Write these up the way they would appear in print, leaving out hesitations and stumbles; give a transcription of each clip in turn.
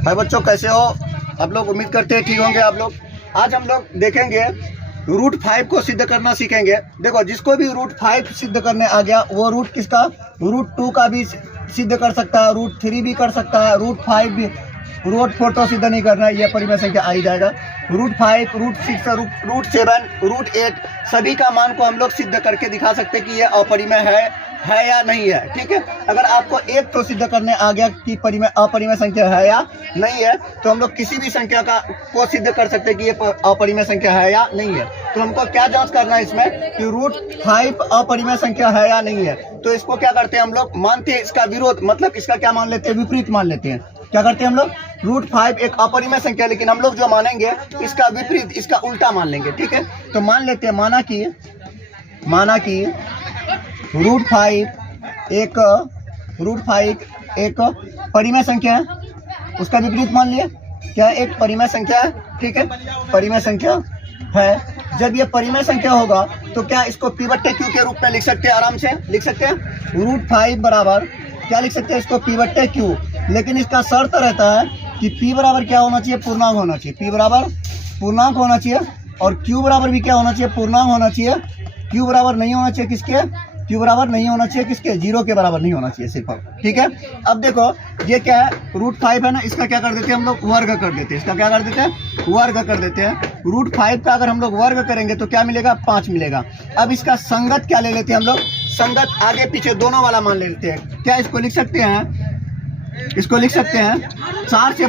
भाई बच्चों कैसे हो आप लोग? उम्मीद करते हैं ठीक होंगे आप लोग। आज हम लोग देखेंगे रूट 5 को सिद्ध करना सीखेंगे। देखो जिसको भी रूट 5 सिद्ध करने आ गया वो रूट किसका, रूट 2 का भी सिद्ध कर सकता है, रूट 3 भी कर सकता है, रूट 5 भी। रूट 4 तो सिद्ध नहीं करना है, ये परिमेय संख्या आ ही जाएगा। रूट 5, रूट 6, रूट 7, रूट 8 सभी का मान को हम लोग सिद्ध करके दिखा सकते हैं कि ये अपरिमेय है या नहीं है। ठीक है, अगर आपको एक तो सिद्ध करने आ गया कि अपरिमेय संख्या है या नहीं है, तो हम लोग किसी भी संख्या को सिद्ध कर सकते हैं कि ये अपरिमेय संख्या है या नहीं है। तो हमको क्या जांच करना है इसमें कि रूट 5 अपरिमेय संख्या है या नहीं है। तो इसको क्या करते हैं हम लोग, मानते हैं इसका विरोध, मतलब इसका क्या मान लेते हैं, विपरीत मान लेते हैं। क्या करते हैं हम लोग, रूट 5 एक अपरिमेय संख्या, लेकिन हम लोग जो मानेंगे इसका विपरीत, इसका उल्टा मान लेंगे। ठीक है, तो मान लेते हैं, माना कि रूट 5 एक परिमेय संख्या है, उसका विपरीत मान लिया क्या एक परिमेय संख्या है। ठीक है, परिमेय संख्या है। जब ये परिमेय संख्या होगा तो क्या इसको P/Q के रूप में लिख सकते हैं, आराम से लिख सकते हैं। रूट 5 बराबर क्या लिख सकते हैं इसको, P/Q। लेकिन इसका शर्त रहता है कि P बराबर क्या होना चाहिए, पूर्णांक होना चाहिए। P बराबर पूर्णांक होना चाहिए और Q बराबर भी क्या होना चाहिए, पूर्णांक होना चाहिए। Q बराबर नहीं होना चाहिए किसके, Q बराबर नहीं होना चाहिए किसके, 0 के बराबर नहीं होना चाहिए सिर्फ। ठीक है, अब देखो ये क्या है, रूट 5 है ना, इसका क्या कर देते हैं हम लोग, वर्ग कर देते हैं। इसका क्या कर देते हैं, वर्ग कर देते हैं। रूट 5 का अगर हम लोग वर्ग करेंगे तो क्या मिलेगा, 5 मिलेगा। अब इसका संगत क्या ले लेते हैं हम लोग, संगत आगे पीछे दोनों वाला मान लेते हैं। क्या इसको लिख सकते हैं, इसको लिख सकते हैं 4 से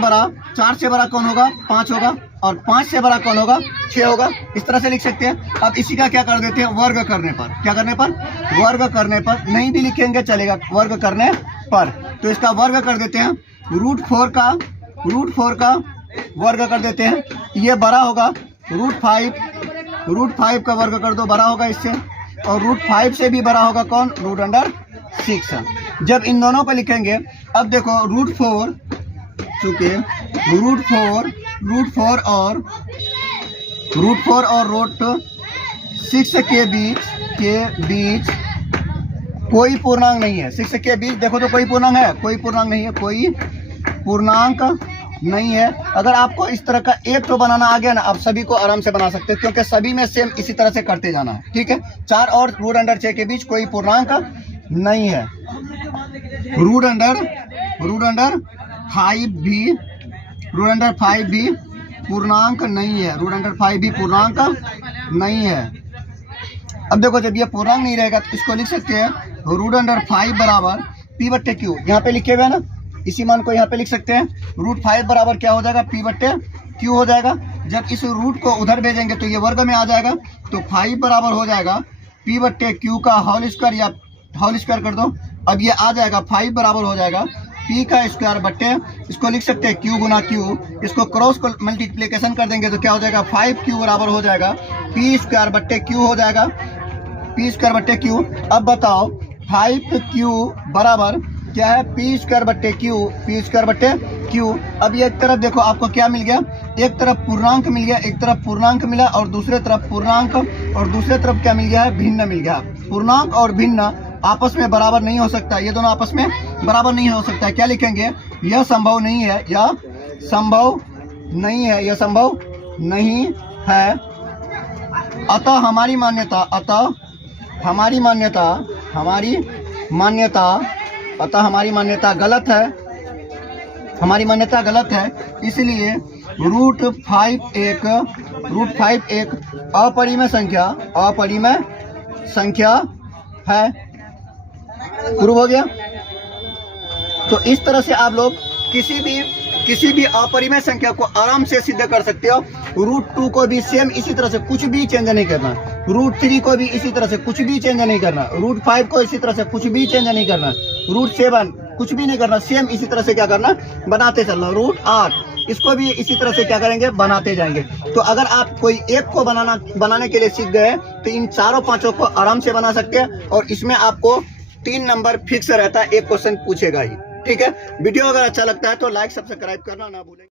बड़ा कौन होगा, 5 होगा, और 5 से बड़ा कौन होगा, 6 होगा। इस तरह से लिख सकते हैं। अब इसी का क्या कर देते हैं, वर्ग करने पर, क्या करने पर, वर्ग करने पर, नहीं भी लिखेंगे चलेगा, वर्ग करने पर। तो इसका वर्ग कर देते हैं, रूट 4 का वर्ग कर देते हैं, ये बड़ा होगा रूट 5 का वर्ग कर दो, बड़ा होगा इससे। और रूट 5 से भी बड़ा होगा कौन, √6। जब इन दोनों को लिखेंगे, अब देखो रूट 4 चूंकि रूट 4 और रूट 6 के बीच कोई पूर्णांक नहीं है। 6 के बीच देखो तो कोई पूर्णांक है, कोई पूर्णांक नहीं है, कोई पूर्णांक नहीं है। अगर आपको इस तरह का एक तो बनाना आ गया ना, आप सभी को आराम से बना सकते हैं, क्योंकि सभी में सेम इसी तरह से करते जाना है। ठीक है, 4 और √6 के बीच कोई पूर्णांक नहीं है। √5 भी पूर्णांक नहीं है, √5 भी पूर्णांक नहीं है। अब देखो जब ये पूर्णांक नहीं रहेगा तो इसको लिख सकते हैं √5 बराबर P/Q। यहाँ पे लिखे हुए हैं ना, इसी मान को यहाँ पे लिख सकते हैं। रूट 5 बराबर क्या हो जाएगा, P/Q हो जाएगा। जब इस रूट को उधर भेजेंगे तो ये वर्ग में आ जाएगा, तो 5 बराबर हो जाएगा P/Q का होल स्क्वायर, या होल स्क्वायर कर दो। अब ये आ जाएगा 5 बराबर हो जाएगा P का स्क्वायर बट्टे, इसको लिख सकते हैं Q गुना Q। इसको क्रॉस को मल्टीप्लिकेशन कर देंगे तो क्या हो जाएगा, 5Q बराबर हो जाएगा P²/Q हो जाएगा, P²/Q। अब बताओ 5Q बराबर क्या है, P²/Q। अब ये एक तरफ देखो आपको क्या मिल गया, एक तरफ पूर्णांक मिल गया, एक तरफ पूर्णांक मिला, और दूसरे तरफ पूर्णांक, और दूसरे तरफ क्या मिल गया है, भिन्न मिल गया। पूर्णांक और भिन्न आपस में बराबर नहीं हो सकता, ये दोनों आपस में बराबर नहीं हो सकता है। क्या लिखेंगे, यह संभव नहीं है, यह संभव नहीं है, यह संभव नहीं है। अतः हमारी मान्यता गलत है, हमारी मान्यता गलत है। इसलिए रूट 5 एक अपरिमेय संख्या है। प्रूव हो गया। तो इस तरह से आप लोग किसी भी अपरिमेय संख्या को आराम से सिद्ध कर सकते हो। रूट 2 को भी सेम इसी तरह से कुछ भी चेंज नहीं करना, रूट 3 को भी इसी तरह से कुछ भी चेंज नहीं करना, रूट 5 को इसी तरह से कुछ भी चेंज नहीं करना, रूट 7 कुछ भी नहीं करना, सेम इसी तरह से क्या करना, बनाते चलना। रूट 8 इसको भी इसी तरह से क्या करेंगे, बनाते जाएंगे। तो अगर आप कोई एक को बनाने के लिए सीख गए तो इन चारों पांचों को आराम से बना सकते हैं, और इसमें आपको 3 नंबर फिक्स रहता है, एक क्वेश्चन पूछेगा ही। ठीक है, वीडियो अगर अच्छा लगता है तो लाइक सब्सक्राइब करना ना भूलें।